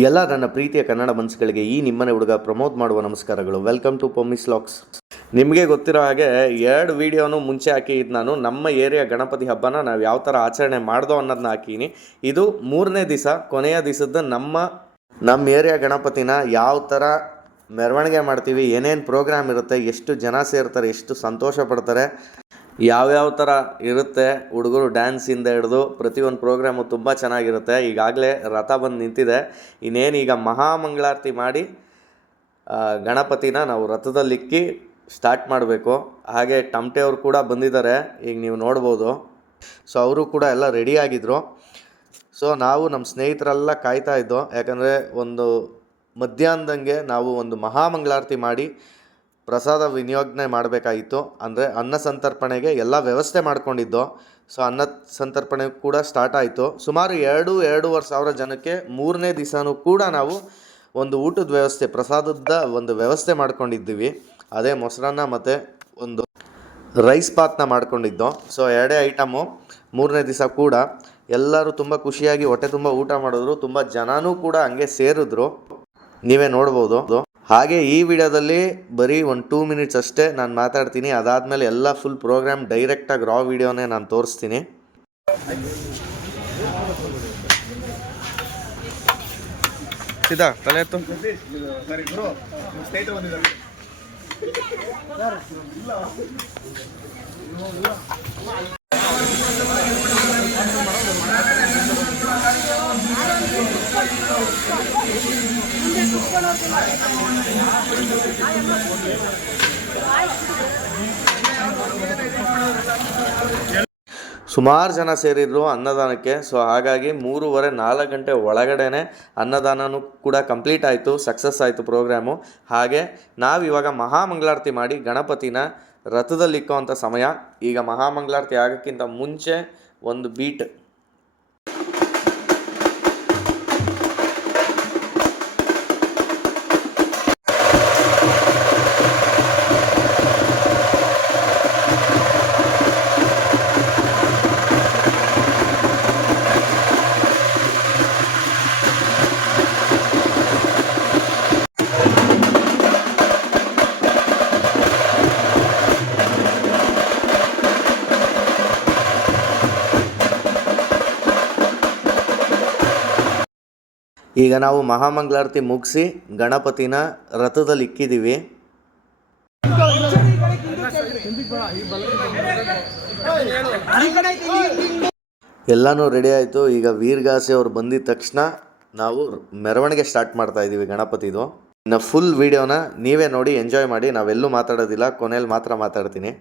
ಎಲ್ಲ ನನ್ನ ಪ್ರೀತಿಯ ಕನ್ನಡ ಮನಸ್ಸುಗಳಿಗೆ ಈ ನಿಮ್ಮನೆ ಹುಡುಗ ಪ್ರಮೋದ್ ಮಾಡುವ ನಮಸ್ಕಾರಗಳು. ವೆಲ್ಕಮ್ ಟು ಪೊಮ್ಮಿಸ್ ಲಾಕ್ಸ್. ನಿಮಗೆ ಗೊತ್ತಿರೋ ಹಾಗೆ 2 ವೀಡಿಯೋನು ಮುಂಚೆ ಹಾಕಿದ್ದು ನಾನು ನಮ್ಮ ಏರಿಯಾ ಗಣಪತಿ ಹಬ್ಬನ ನಾವು ಯಾವ ಥರ ಆಚರಣೆ ಮಾಡ್ದೋ ಅನ್ನೋದನ್ನ ಹಾಕೀನಿ. ಇದು 3ನೇ ದಿವಸ, ಕೊನೆಯ ದಿವಸದ ನಮ್ಮ ಏರಿಯಾ ಗಣಪತಿನ ಯಾವ ಥರ ಮೆರವಣಿಗೆ ಮಾಡ್ತೀವಿ, ಏನೇನು ಪ್ರೋಗ್ರಾಮ್ ಇರುತ್ತೆ, ಎಷ್ಟು ಜನ ಸೇರ್ತಾರೆ, ಎಷ್ಟು ಸಂತೋಷ ಪಡ್ತಾರೆ, ಯಾವ್ಯಾವ ಥರ ಇರುತ್ತೆ, ಹುಡುಗರು ಡ್ಯಾನ್ಸಿಂದ ಹಿಡಿದು ಪ್ರತಿಯೊಂದು ಪ್ರೋಗ್ರಾಮು ತುಂಬ ಚೆನ್ನಾಗಿರುತ್ತೆ. ಈಗಾಗಲೇ ರಥ ಬಂದು ನಿಂತಿದೆ. ಇನ್ನೇನೀಗ ಮಹಾಮಂಗಳಾರತಿ ಮಾಡಿ ಗಣಪತಿನ ನಾವು ರಥದಲ್ಲಿಕ್ಕಿ ಸ್ಟಾರ್ಟ್ ಮಾಡಬೇಕು. ಹಾಗೆ ಟಮಟೆಯವರು ಕೂಡ ಬಂದಿದ್ದಾರೆ, ಈಗ ನೀವು ನೋಡ್ಬೋದು. ಸೊ ಅವರು ಕೂಡ ಎಲ್ಲ ರೆಡಿಯಾಗಿದ್ದರು. ಸೊ ನಾವು ನಮ್ಮ ಸ್ನೇಹಿತರೆಲ್ಲ ಕಾಯ್ತಾ ಇದ್ದೋ, ಯಾಕಂದರೆ ಒಂದು ಮಧ್ಯಾಹ್ನದಂಗೆ ನಾವು ಒಂದು ಮಹಾಮಂಗಳಾರತಿ ಮಾಡಿ ಪ್ರಸಾದ ವಿನಿಯೋಗನೆ ಮಾಡಬೇಕಾಗಿತ್ತು. ಅಂದರೆ ಅನ್ನ ಸಂತರ್ಪಣೆಗೆ ಎಲ್ಲ ವ್ಯವಸ್ಥೆ ಮಾಡ್ಕೊಂಡಿದ್ದೋ. ಸೊ ಅನ್ನ ಸಂತರ್ಪಣೆ ಕೂಡ ಸ್ಟಾರ್ಟ್ ಆಯಿತು. ಸುಮಾರು 2-2.5 ಸಾವಿರ ಜನಕ್ಕೆ 3ನೇ ದಿವಸನೂ ಕೂಡ ನಾವು ಒಂದು ಊಟದ ವ್ಯವಸ್ಥೆ, ಪ್ರಸಾದದ ಒಂದು ವ್ಯವಸ್ಥೆ ಮಾಡ್ಕೊಂಡಿದ್ದೀವಿ. ಅದೇ ಮೊಸರನ್ನ ಮತ್ತು ಒಂದು ರೈಸ್ ಬಾತ್ನ ಮಾಡ್ಕೊಂಡಿದ್ದೋ. ಸೊ 2 ಐಟಮು 3ನೇ ದಿವಸ ಕೂಡ ಎಲ್ಲರೂ ತುಂಬ ಖುಷಿಯಾಗಿ ಹೊಟ್ಟೆ ತುಂಬ ಊಟ ಮಾಡಿದ್ರು. ತುಂಬ ಜನನೂ ಕೂಡ ಹಂಗೆ ಸೇರಿದ್ರು, ನೀವೇ ನೋಡ್ಬೋದು. ಹಾಗೆ ಈ ವಿಡಿಯೋದಲ್ಲಿ ಬರೀ 1-2 ಮಿನಿಟ್ಸ್ ಅಷ್ಟೇ ನಾನು ಮಾತಾಡ್ತೀನಿ. ಅದಾದಮೇಲೆ ಎಲ್ಲ ಫುಲ್ ಪ್ರೋಗ್ರಾಮ್ ಡೈರೆಕ್ಟಾಗಿ ರಾ ವಿಡಿಯೋನೇ ನಾನು ತೋರಿಸ್ತೀನಿ. ಸಿದಾ ತಲೆ ಎತ್ತು. ಸುಮಾರು ಜನ ಸೇರಿದ್ರು ಅನ್ನದಾನಕ್ಕೆ. ಸೊ ಹಾಗಾಗಿ 3:30-4 ಗಂಟೆ ಒಳಗಡೆನೆ ಅನ್ನದಾನನೂ ಕೂಡ ಕಂಪ್ಲೀಟ್ ಆಯಿತು, ಸಕ್ಸಸ್ ಆಯಿತು ಪ್ರೋಗ್ರಾಮು. ಹಾಗೆ ನಾವಿವಾಗ ಮಹಾಮಂಗಳಾರತಿ ಮಾಡಿ ಗಣಪತಿನ ರಥದಲ್ಲಿಕ್ಕುವಂಥ ಸಮಯ. ಈಗ ಮಹಾಮಂಗಳಾರತಿ ಆಗೋಕ್ಕಿಂತ ಮುಂಚೆ ಒಂದು ಬೀಟ್. ಈಗ ನಾವು ಮಹಾಮಂಗಳಾರತಿ ಮುಗಿಸಿ ಗಣಪತಿನ ರಥದಲ್ಲಿ ಇಕ್ಕಿದ್ದೀವಿ. ಎಲ್ಲನೂ ರೆಡಿ ಆಯಿತು. ಈಗ ವೀರಗಾಸೆ ಅವ್ರು ಬಂದಿದ ತಕ್ಷಣ ನಾವು ಮೆರವಣಿಗೆ ಸ್ಟಾರ್ಟ್ ಮಾಡ್ತಾ ಇದ್ದೀವಿ ಗಣಪತಿದು. ಇನ್ನು ಫುಲ್ ವೀಡಿಯೋನ ನೀವೇ ನೋಡಿ ಎಂಜಾಯ್ ಮಾಡಿ. ನಾವೆಲ್ಲೂ ಮಾತಾಡೋದಿಲ್ಲ, ಕೊನೆಯಲ್ಲಿ ಮಾತ್ರ ಮಾತಾಡ್ತೀನಿ.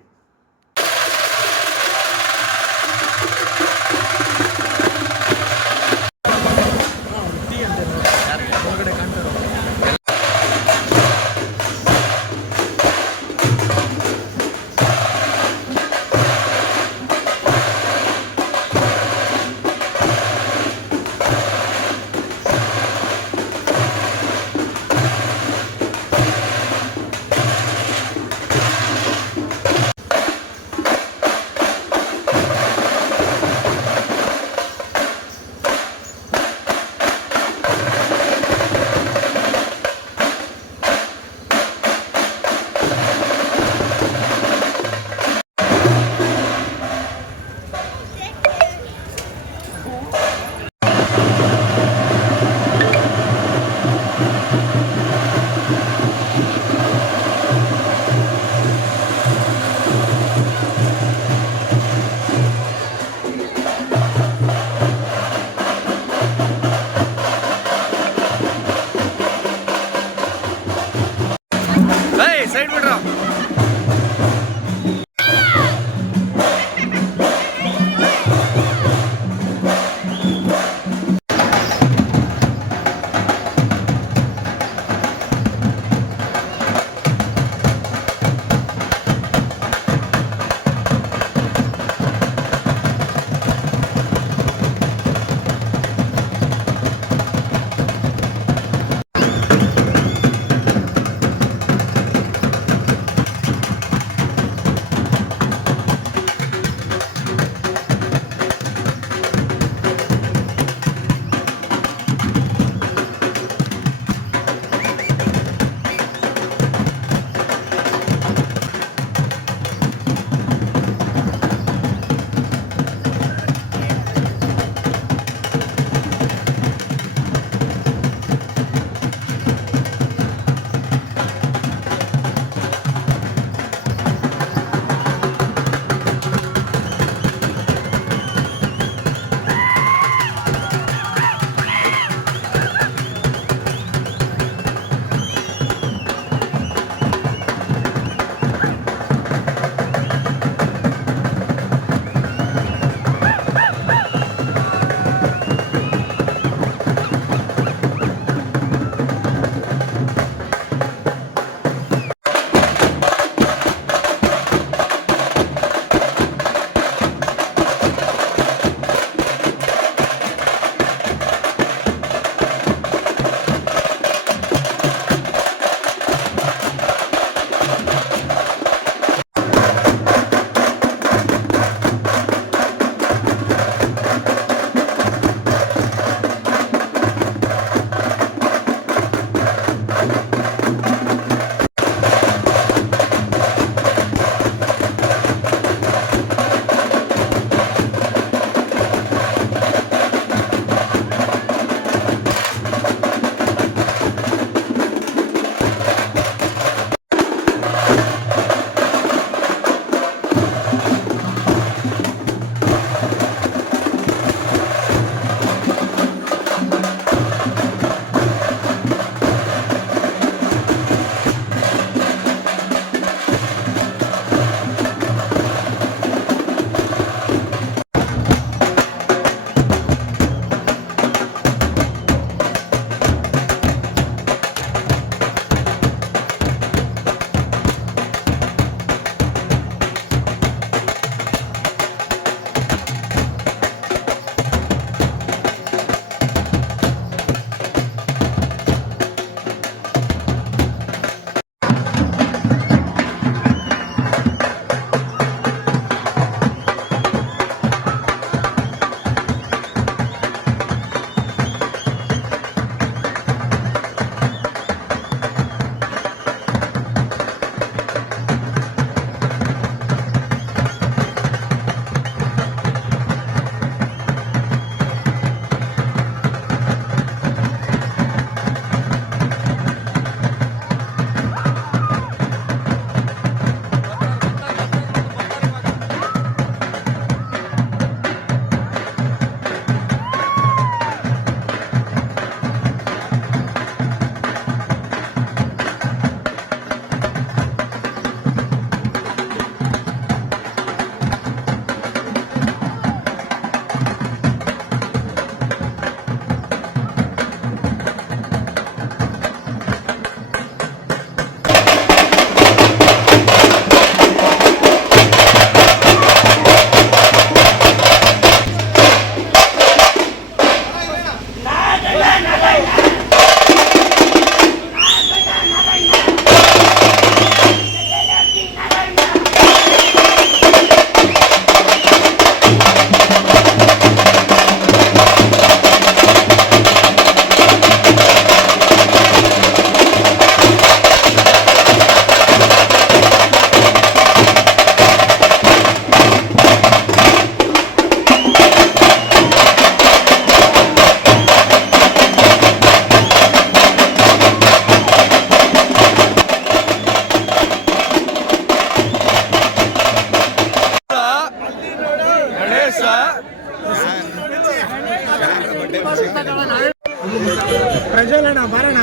ಪ್ರಜ್ವಲಣ್ಣ ಬಾರಣ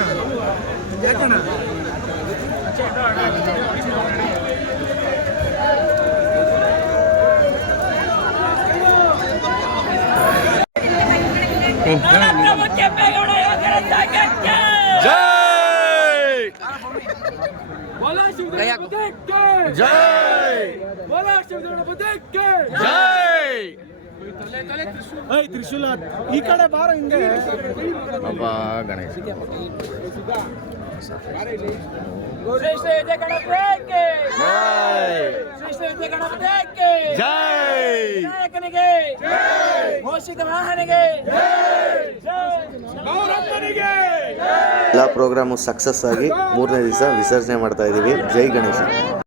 ಯಾಕಣ್ಣ ತ್ರಿಶೂಲ ಈ ಕಡೆ ಬಾರ ಹಿಂಗೆ ಗಣೇಶ ಎಲ್ಲ ಪ್ರೋಗ್ರಾಮು ಸಕ್ಸಸ್ ಆಗಿ 3ನೇ ದಿವಸ ವಿಸರ್ಜನೆ ಮಾಡ್ತಾ ಇದೀವಿ. ಜೈ ಗಣೇಶ.